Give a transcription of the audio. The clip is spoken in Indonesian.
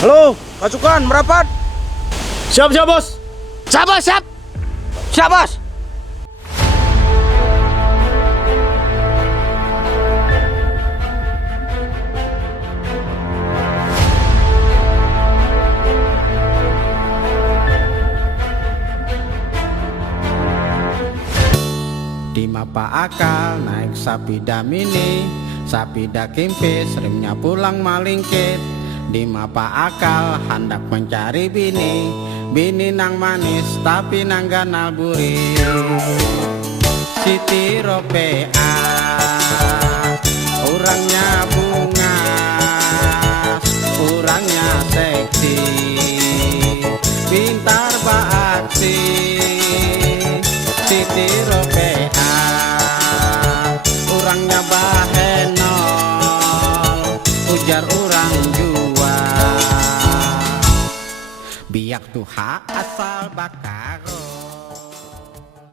Halo, pasukan merapat. Siap, siap, bos. Siap, bos, siap. Siap, bos. Di mapa akal naik sapida mini, sapida kimpis, remnya pulang malingkit. Di mapa akal hendak mencari bini, bini nang manis tapi nang ganal buri. Siti Ropea orangnya bunga, orangnya seksi, pintar baaksi. Siti Ropea orangnya bahenol, ujar orang jua, biak tuha asal bakaro.